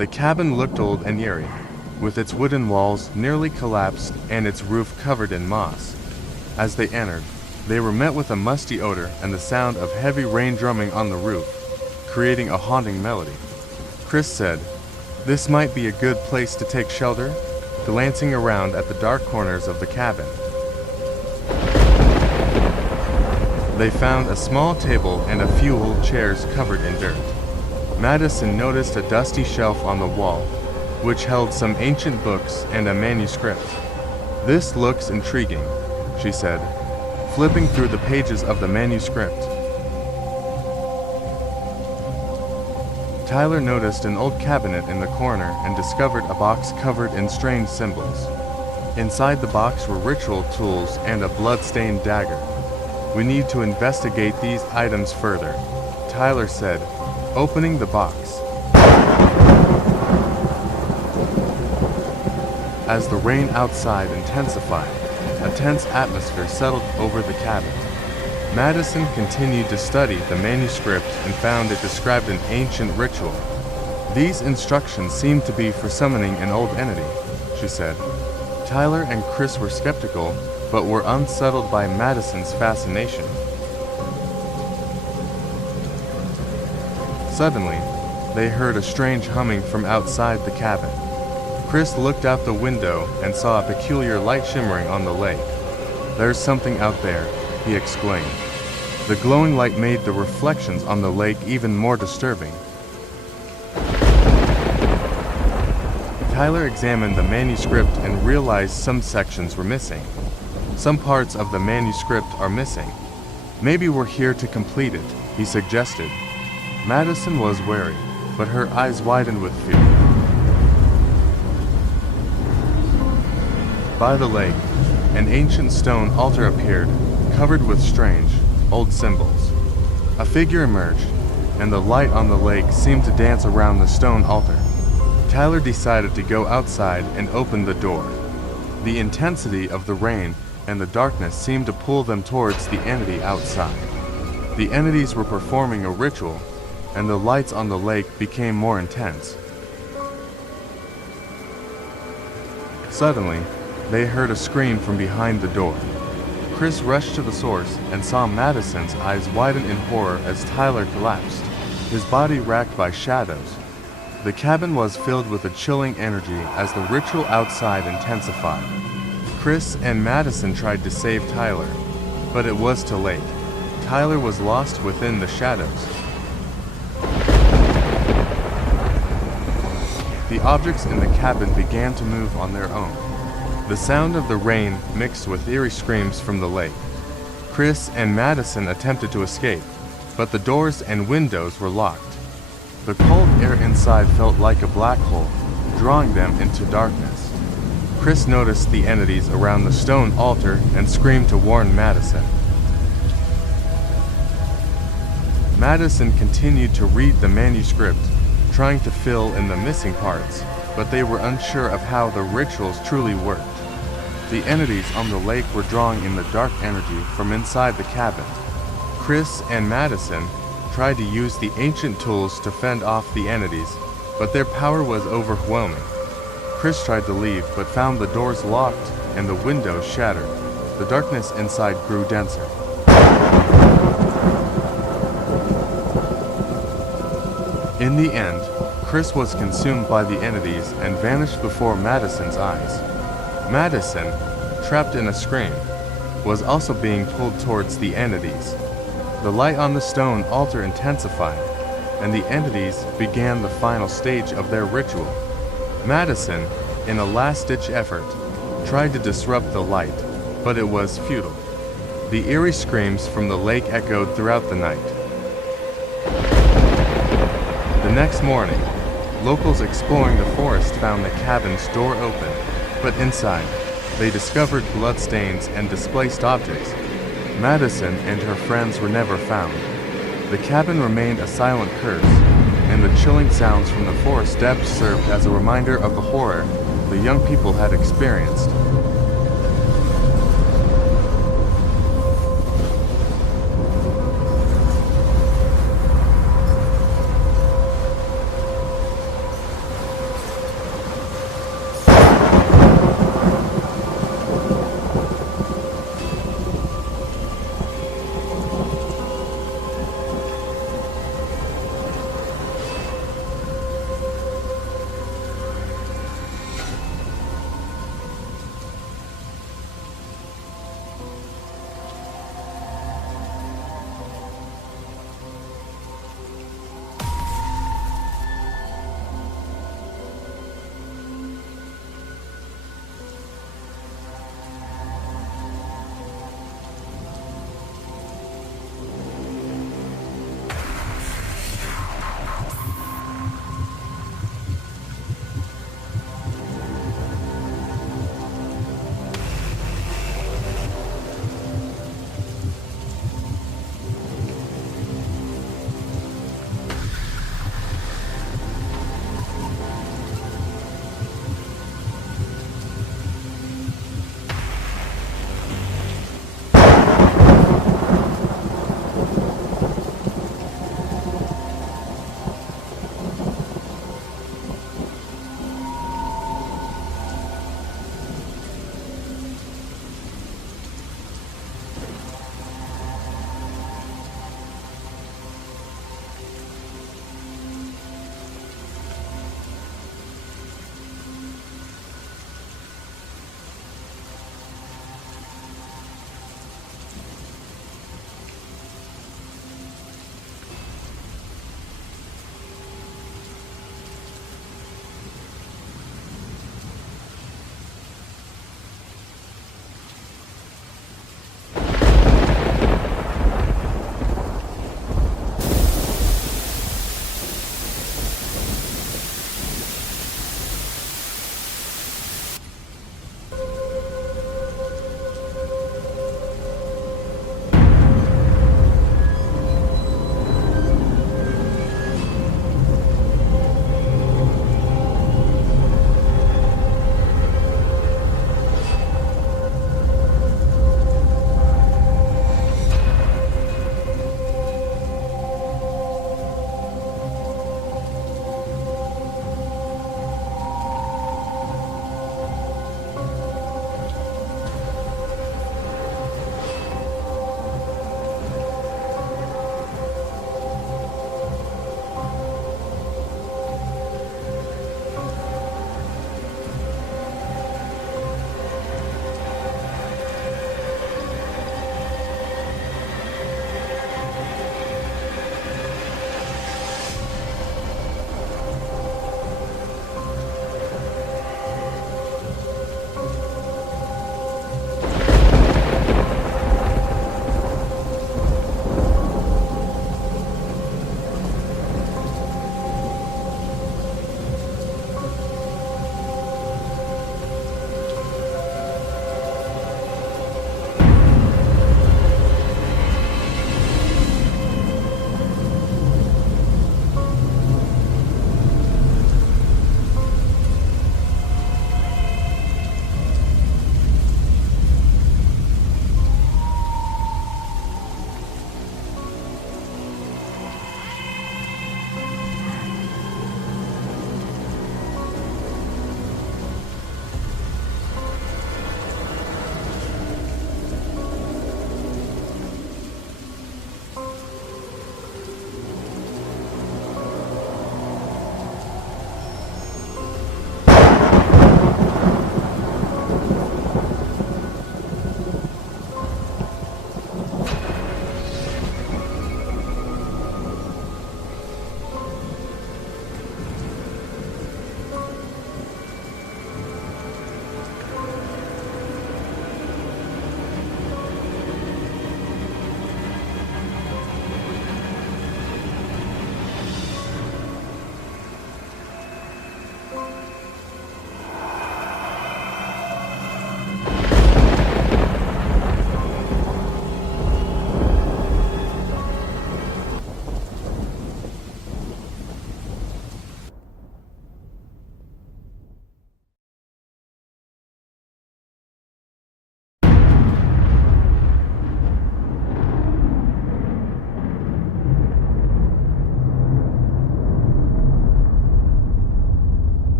The cabin looked old and eerie, with its wooden walls nearly collapsed and its roof covered in moss. As they entered, they were met with a musty odor and the sound of heavy rain drumming on the roof, creating a haunting melody. Chris said, "This might be a good place to take shelter," glancing around at the dark corners of the cabin. They found a small table and a few old chairs covered in dirt. Madison noticed a dusty shelf on the wall, which held some ancient books and a manuscript. "This looks intriguing," she said, flipping through the pages of the manuscript. Tyler noticed an old cabinet in the corner and discovered a box covered in strange symbols. Inside the box were ritual tools and a blood-stained dagger. "We need to investigate these items further," Tyler said, opening the box. As the rain outside intensified, a tense atmosphere settled over the cabin. Madison continued to study the manuscript and found it described an ancient ritual. "These instructions seem to be for summoning an old entity," she said. Tyler and Chris were skeptical, but were unsettled by Madison's fascination. Suddenly, they heard a strange humming from outside the cabin. Chris looked out the window and saw a peculiar light shimmering on the lake. "There's something out there," he exclaimed. The glowing light made the reflections on the lake even more disturbing. Tyler examined the manuscript and realized some sections were missing. "Some parts of the manuscript are missing. Maybe we're here to complete it," he suggested. Madison was wary, but her eyes widened with fear. By the lake, an ancient stone altar appeared, covered with strange, old symbols. A figure emerged, and the light on the lake seemed to dance around the stone altar. Tyler decided to go outside and open the door. The intensity of the rain and the darkness seemed to pull them towards the entity outside. The entities were performing a ritual, and the lights on the lake became more intense. Suddenly, they heard a scream from behind the door. Chris rushed to the source and saw Madison's eyes widen in horror as Tyler collapsed, his body racked by shadows. The cabin was filled with a chilling energy as the ritual outside intensified. Chris and Madison tried to save Tyler, but it was too late. Tyler was lost within the shadows. The objects in the cabin began to move on their own. The sound of the rain mixed with eerie screams from the lake. Chris and Madison attempted to escape, but the doors and windows were locked. The cold air inside felt like a black hole, drawing them into darkness. Chris noticed the entities around the stone altar and screamed to warn Madison. Madison continued to read the manuscript, trying to fill in the missing parts, but they were unsure of how the rituals truly worked. The entities on the lake were drawing in the dark energy from inside the cabin. Chris and Madison tried to use the ancient tools to fend off the entities, but their power was overwhelming. Chris tried to leave, but found the doors locked and the windows shattered. The darkness inside grew denser. In the end, Chris was consumed by the entities and vanished before Madison's eyes. Madison, trapped in a scream, was also being pulled towards the entities. The light on the stone altar intensified, and the entities began the final stage of their ritual. Madison, in a last-ditch effort, tried to disrupt the light, but it was futile. The eerie screams from the lake echoed throughout the night. The next morning, locals exploring the forest found the cabin's door open, but inside, they discovered bloodstains and displaced objects. Madison and her friends were never found. The cabin remained a silent curse, and the chilling sounds from the forest depths served as a reminder of the horror the young people had experienced.